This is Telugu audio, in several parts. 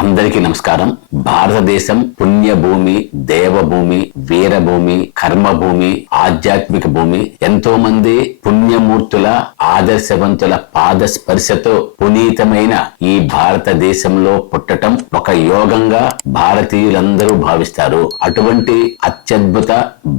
అందరికీ నమస్కారం. భారతదేశం పుణ్యభూమి, దేవభూమి, వీరభూమి, కర్మభూమి, ఆధ్యాత్మిక భూమి. ఎంతో మంది పుణ్యమూర్తుల ఆదర్శవంతుల పాద స్పర్శతో పునీతమైన ఈ భారతదేశంలో పుట్టటం ఒక యోగంగా భారతీయులందరూ భావిస్తారు. అటువంటి అత్యద్భుత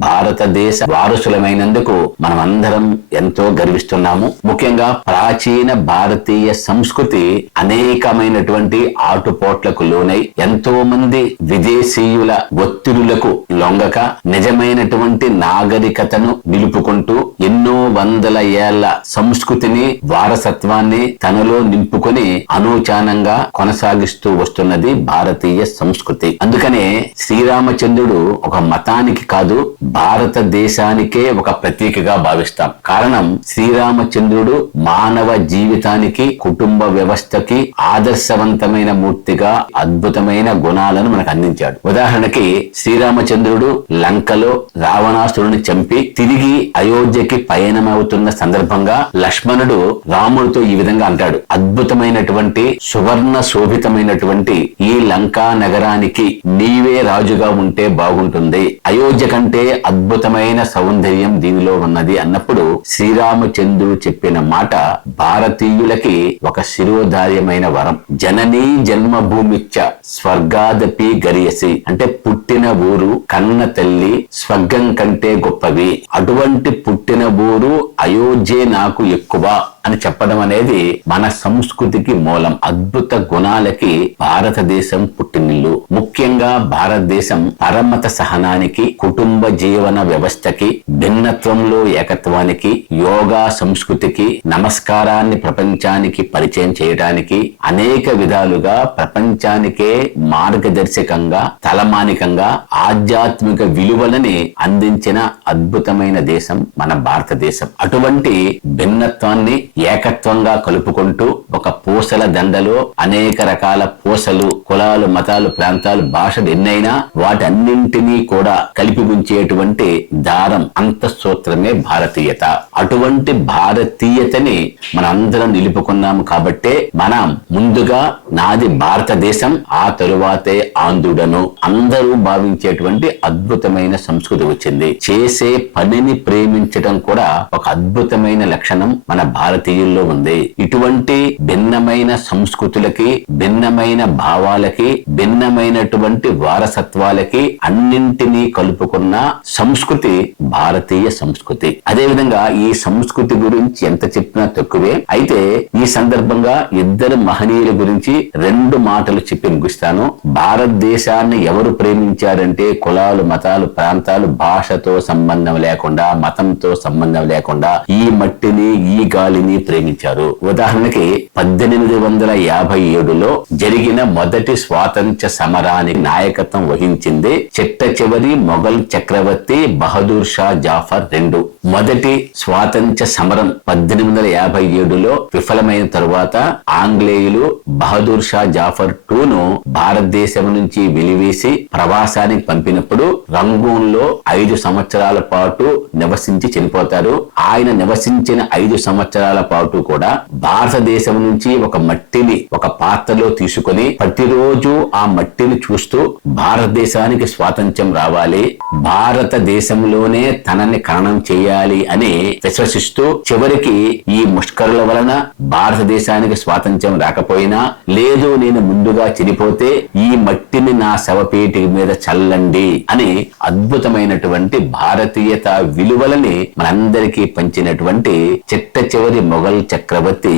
భారతదేశ వారసులమైనందుకు మనం అందరం ఎంతో గర్విస్తున్నాము. ముఖ్యంగా ప్రాచీన భారతీయ సంస్కృతి అనేకమైనటువంటి ఆటుపోట్లకు లోనై ఎంతో మంది విదేశీయుల ఒత్తిడులకు లొంగక నిజమైనటువంటి నాగరికతను నిలుపుకుంటూ ఎన్నో వందల ఏళ్ల సంస్కృతిని, వారసత్వాన్ని తనలో నింపుకొని అనూచానంగా కొనసాగిస్తూ వస్తున్నది భారతీయ సంస్కృతి. అందుకనే శ్రీరామచంద్రుడు ఒక మతానికి కాదు, భారతదేశానికే ఒక ప్రతీకగా భావిస్తాం. కారణం, శ్రీరామచంద్రుడు మానవ జీవితానికి, కుటుంబ వ్యవస్థకి ఆదర్శవంతమైన మూర్తిగా అద్భుతమైన గుణాలను మనకు అందించాడు. ఉదాహరణకి శ్రీరామచంద్రుడు లంకలో రావణాసురుని చంపి తిరిగి అయోధ్యకి పయనమవుతున్న సందర్భంగా లక్ష్మణుడు రాముడితో ఈ విధంగా అంటాడు: అద్భుతమైనటువంటి సువర్ణ శోభితమైనటువంటి ఈ లంకా నగరానికి నీవే రాజుగా ఉంటే బాగుంటుంది, అయోధ్య కంటే అద్భుతమైన సౌందర్యం దీనిలో ఉన్నది అన్నప్పుడు శ్రీరామచంద్రుడు చెప్పిన మాట భారతీయులకి ఒక శిరోధార్యమైన వరం. జననీ జన్మభూమిచ్చ స్వర్గాదపి గరియసి, అంటే పుట్టిన ఊరు, కన్న తల్లి స్వర్గం కంటే గొప్పవి. అటువంటి పుట్టిన ఊరు అయోధ్యే నాకు ఎక్కువ అని చెప్పడం అనేది మన సంస్కృతికి మూలం. అద్భుత గుణాలకి భారతదేశం పుట్టినిల్లు. ముఖ్యంగా భారతదేశం పరమత సహనానికి, కుటుంబ జీవన వ్యవస్థకి, భిన్నత్వంలో ఏకత్వానికి, యోగా సంస్కృతికి, నమస్కారాన్ని ప్రపంచానికి పరిచయం చేయడానికి అనేక విధాలుగా ప్రపంచానికే మార్గదర్శకంగా, తలమానికంగా ఆధ్యాత్మిక విలువలని అందించిన అద్భుతమైన దేశం మన భారతదేశం. అటువంటి భిన్నత్వాన్ని ఏకత్వంగా కలుపుకుంటూ ఒక పూసల దండలో అనేక రకాల పూసలు, కులాలు, మతాలు, ప్రాంతాలు, భాషలు ఎన్నైనా వాటన్నింటినీ కూడా కలిపి ఉంచేటువంటి దారం, అంతఃసూత్రమే భారతీయత. అటువంటి భారతీయతని మనందరం నిలుపుకున్నాము కాబట్టే మనం ముందుగా నాది భారతదేశం, ఆ తరువాతే ఆంధ్రుడను అందరూ భావించేటువంటి అద్భుతమైన సంస్కృతి వచ్చింది. చేసే పనిని ప్రేమించడం కూడా ఒక అద్భుతమైన లక్షణం మన భారతీయుల్లో ఉంది. ఇటువంటి భిన్నమైన సంస్కృతులకి, భిన్నమైన భావాలకి, భిన్నమైనటువంటి వారసత్వాలకి అన్నింటినీ కలుపుకున్న సంస్కృతి భారతీయ సంస్కృతి. అదేవిధంగా ఈ సంస్కృతి గురించి ఎంత చెప్పినా తక్కువే. అయితే ఈ సందర్భంగా ఇద్దరు మహనీయుల గురించి రెండు మాటలు చెప్పి ముగిస్తాను. భారతదేశాన్ని ఎవరు ప్రేమించారంటే కులాలు, మతాలు, ప్రాంతాలు, భాషతో సంబంధం లేకుండా, మతంతో సంబంధం లేకుండా ఈ మట్టిని, ఈ గాలిని ప్రేమించారు. ఉదాహరణకి 1857లో జరిగిన మొదటి స్వాతంత్ర్య సమరానికి నాయకత్వం వహించింది చిట్ట చివరి మొఘల్ చక్రవర్తి బహదూర్ షా జాఫర్ II. మొదటి స్వాతంత్ర్య సమరం 1857లో విఫలమైన తరువాత ఆంగ్లేయులు బహదూర్ షా జాఫర్ IIను భారతదేశం నుంచి వెలివేసి ప్రవాసానికి పంపినప్పుడు రంగూన్లో 5 సంవత్సరాల పాటు నివసించి చనిపోతారు. ఆయన నివసించిన 5 సంవత్సరాల పాటు కూడా భారతదేశం నుంచి ఒక మట్టిని ఒక పాత్రలో తీసుకొని ప్రతిరోజు ఆ మట్టిని చూస్తూ భారతదేశానికి స్వాతంత్ర్యం రావాలి, భారతదేశంలోనే తనని ఖననం చేయాలి అని విశ్వసిస్తూ చివరికి ఈ ముష్కరుల వలన భారతదేశానికి స్వాతంత్ర్యం రాకపోయినా, లేదు నేను ముందుగా చనిపోతే ఈ మట్టిని నా శవపేటి మీద చల్లండి అని అద్భుతమైనటువంటి భారతీయత విలువలని మనందరికీ పంచినటువంటి చిట్ట చివరి మొఘల్ చక్రవర్తి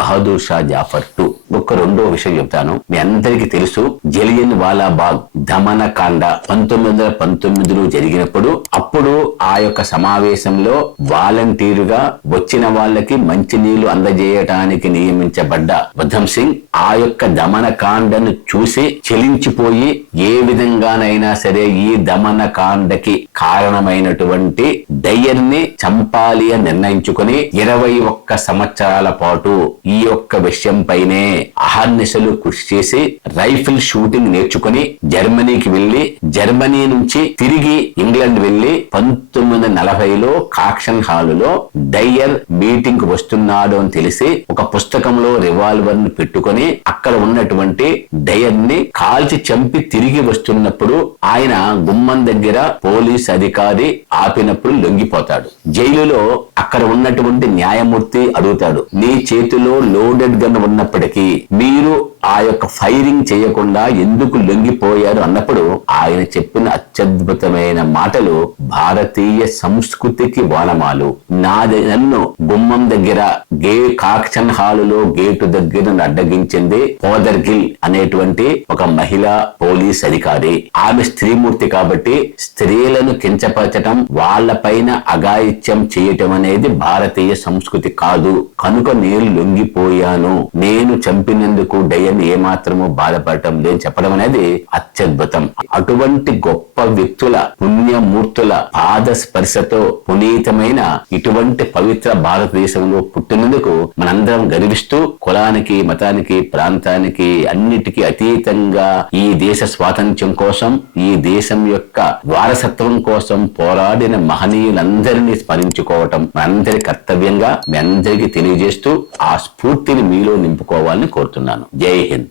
బహదూర్ షా జాఫర్ II. ఒక రెండో విషయం చెప్తాను. మీ అందరికీ తెలుసు, జలియన్ వాలా బాగ్ దమన కాండ 1919లో జరిగినప్పుడు అప్పుడు ఆ యొక్క సమావేశంలో వాలంటీరుగా వచ్చిన వాళ్ళకి మంచినీళ్లు అందజేయటానికి నియమించబడ్డ ఉధమ్ సింగ్ ఆ యొక్క దమన కాండను చూసి చెలించిపోయి ఏ విధంగానైనా సరే ఈ దమన కాండకి కారణమైనటువంటి డయ్యర్ని చంపాలి అని నిర్ణయించుకుని 21 సంవత్సరాల పాటు ఈ యొక్క విషయం పైనే అహర్నిశలు కృషి చేసి రైఫిల్ షూటింగ్ నేర్చుకుని జర్మనీకి వెళ్లి జర్మనీ నుంచి తిరిగి ఇంగ్లాండ్ వెళ్లి 1940లో కాక్షన్ హాలులో డయ్యర్ మీటింగ్ వస్తున్నాడు అని తెలిసి ఒక పుస్తకంలో రివాల్వర్ ను పెట్టుకుని అక్కడ ఉన్నటువంటి డయ్యర్ ని కాల్చి చంపి తిరిగి వస్తున్నప్పుడు ఆయన గుమ్మం దగ్గర పోలీస్ అధికారి ఆపినప్పుడు లొంగిపోతాడు. జైలులో అక్కడ ఉన్నటువంటి న్యాయమూర్తి అడుగుతాడు, నీ చేతిలో లోడెడ్ గన్ ఉన్నప్పటికీ మీరు ఆ యొక్క ఫైరింగ్ చేయకుండా ఎందుకు లొంగిపోయారు అన్నప్పుడు ఆయన చెప్పిన అత్యద్భుతమైన మాటలు భారతీయ సంస్కృతికి వానమాలు. నన్ను గుమ్మం దగ్గర కాక్షన్ హాలులో గేటు దగ్గర అడ్డగించింది పోదర్గిల్ అనేటువంటి ఒక మహిళా పోలీస్ అధికారి. ఆమె స్త్రీమూర్తి కాబట్టి స్త్రీలను కించపరచటం, వాళ్ళ పైన అఘాయిత్యం చేయటం అనేది భారతీయ సంస్కృతి కాదు. కనుక నేను లొంగిపోయాను, నేను చంపినందుకు డయన్ ఏమాత్రము బాధపడటం లేదు చెప్పడం అనేది అత్యద్భుతం. అటువంటి గొప్ప వ్యక్తుల పుణ్యమూర్తుల పాద స్పర్శతో పునీతమైన ఇటువంటి పవిత్ర భారతదేశంలో పుట్టినందుకు మనందరం గర్విస్తూ కులానికి, మతానికి, ప్రాంతానికి అన్నిటికీ అతీతంగా ఈ దేశ స్వాతంత్ర్యం కోసం, ఈ దేశం యొక్క వారసత్వం కోసం పోరాడిన మహనీయులందరినీ స్మరించుకోవటం మనందరి కర్తవ్యంగా మీ అందరికీ తెలియజేస్తూ ఆ స్ఫూర్తిని మీలో నింపుకోవాలని కోరుతున్నాను. జై హింద్.